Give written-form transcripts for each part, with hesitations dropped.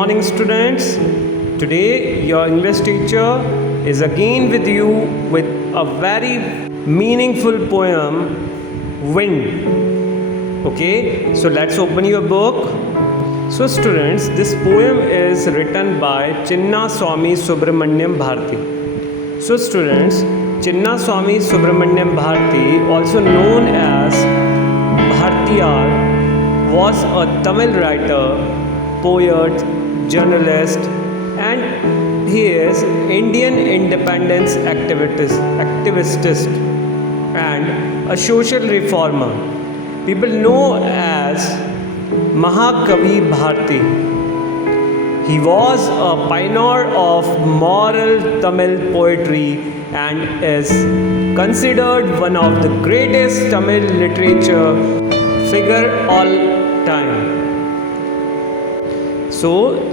morning, students. Today, your English teacher is again with you with a very meaningful poem, Wind. Okay, so let's open your book. So, students, this poem is written by Chinnaswamy Subramaniam Bharati. So, students, Chinnaswamy Subramaniam Bharati, also known as Bhartiyar, was a Tamil writer, poet, journalist, and he is Indian independence activist and a social reformer. People know as Mahakavi Bharati. He was a pioneer of moral Tamil poetry and is considered one of the greatest Tamil literature figure all time. So,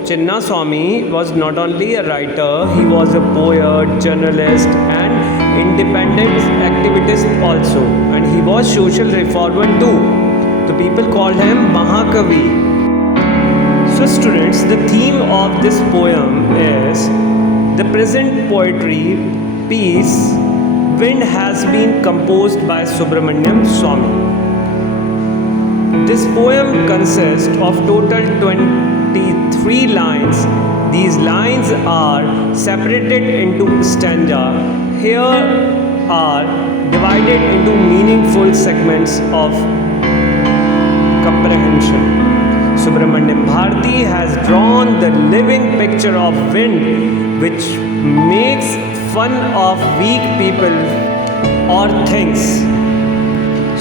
Chinnaswamy was not only a writer, he was a poet, journalist and independent activist also. And he was social reformer too. The people called him Mahakavi. So students, the theme of this poem is the present poetry piece Wind has been composed by Subramaniam Swamy. This poem consists of total 23 lines. These lines are separated into stanza. Here are divided into meaningful segments of comprehension. Subramaniam Bharati has drawn the living picture of wind which makes fun of weak people or things.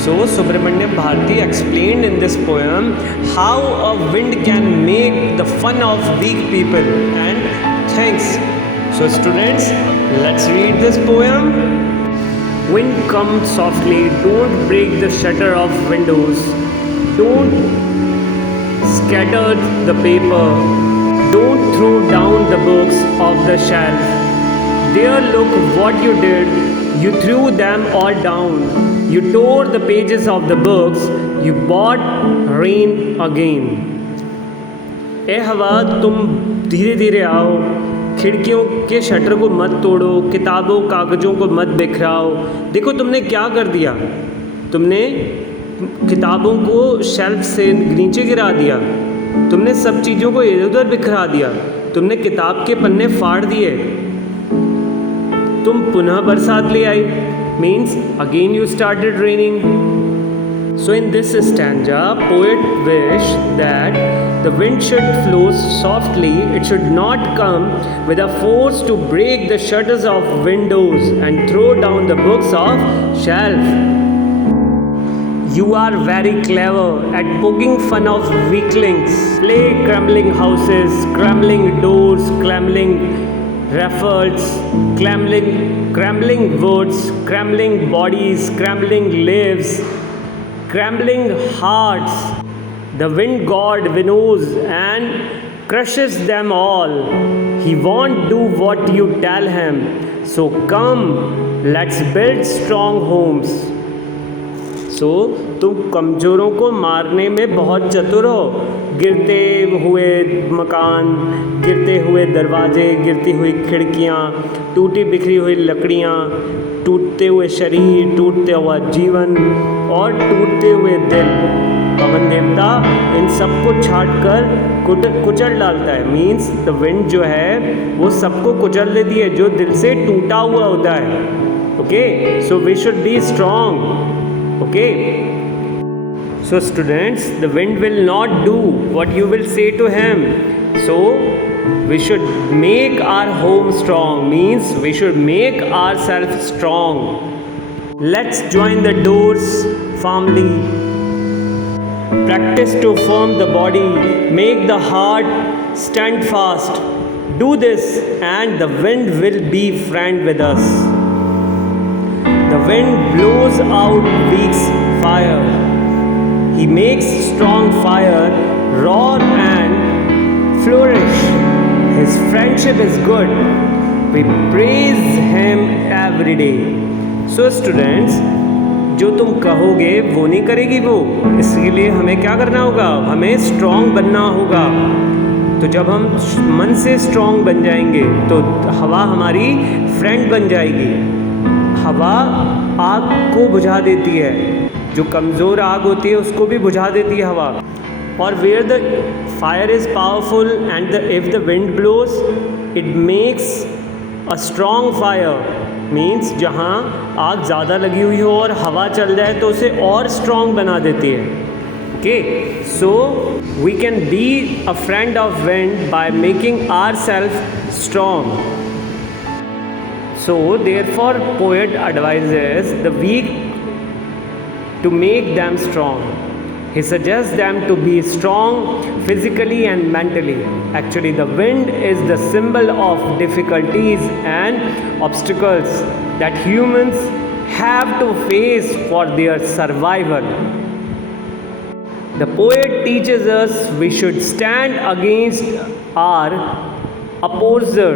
So Subramaniam Bharati explained in this poem how a wind can make the fun of weak people and things. So students, let's read this poem. Wind comes softly, don't break the shutter of windows. Don't scatter the paper. Don't throw down the books off the shelf. There, look what you did. You threw them all down. You tore the pages of the books. You bought rain again. ए हवा, तुम धीरे धीरे आओ. खिड़कियों के shutter को मत तोड़ो. किताबों कागज़ों को मत बिखराओ. देखो तुमने क्या कर दिया. तुमने किताबों को शेल्फ से नीचे गिरा दिया. तुमने सब चीज़ों को इधर उधर बिखरा दिया. तुमने किताब के पन्ने फाड़ दिए. तुम पुनः बरसात ले आई. Means again you started raining. So in this stanza, poet wish that the wind should flow softly. It should not come with a force to break the shutters of windows and throw down the books off shelf. You are very clever at poking fun of weaklings. Play crumbling houses, crumbling doors, crumbling rafters, crumbling woods, crumbling bodies, crumbling lives, crumbling hearts. The wind god winnows and crushes them all. He won't do what you tell him. So come, let's build strong homes. So, तुम कमज़ोरों को मारने में बहुत चतुर हो. गिरते हुए मकान, गिरते हुए दरवाजे, गिरती हुई खिड़कियाँ, टूटी बिखरी हुई लकड़ियाँ, टूटते हुए शरीर, टूटते हुआ जीवन और टूटते हुए दिल. पवन देवता इन सबको छाट कर कुचल डालता है. मीन्स द विंड जो है वो सबको कुचल देती है जो दिल से टूटा हुआ होता है. Okay, so we should be strong. Okay, so students, the wind will not do what you will say to him. So we should make our home strong. Means we should make ourselves strong. Let's join the doors firmly. Practice to firm the body. Make the heart stand fast. Do this and the wind will be friend with us. The wind blows out weak fire. He makes strong fire roar and flourish. His friendship is good. We praise him every day. So students, जो तुम कहोगे वो नहीं करेगी वो. इसके लिए हमें क्या करना होगा? हमें स्ट्रॉन्ग बनना होगा. तो जब हम मन से स्ट्रॉन्ग बन जाएंगे तो हवा हमारी फ्रेंड बन जाएगी। हवा आग को बुझा देती है, जो कमज़ोर आग होती है उसको भी बुझा देती है हवा। और where the fire is powerful and if the wind blows it makes a strong fire. Means जहाँ आग ज़्यादा लगी हुई हो और हवा चल जाए तो उसे और स्ट्रॉन्ग बना देती है। Okay, so we can be a friend of wind by making ourself strong. So therefore poet advises the weak to make them strong. He suggests them to be strong physically and mentally. Actually the wind is the symbol of difficulties and obstacles that humans have to face for their survival. The poet teaches us we should stand against our opposer.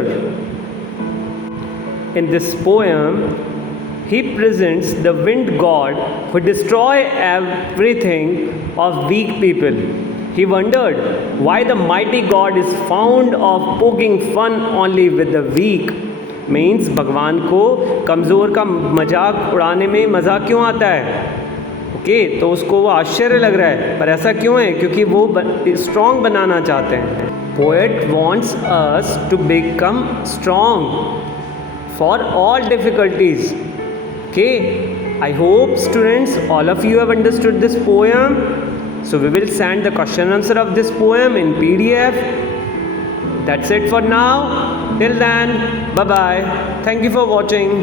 In this poem, he presents the wind god who destroys everything of weak people. He wondered why the mighty god is fond of poking fun only with the weak. Means भगवान को कमज़ोर का मजाक उड़ाने में मज़ा क्यों आता है? ओके, तो उसको वो आश्चर्य लग रहा है, पर ऐसा क्यों है? क्योंकि वो स्ट्रॉन्ग बनाना चाहते हैं। Poet wants us to become strong for all difficulties. Okay, I hope students all of you have understood this poem. So we will send the question answer of this poem in PDF. That's it for now. Till then, bye bye. Thank you for watching.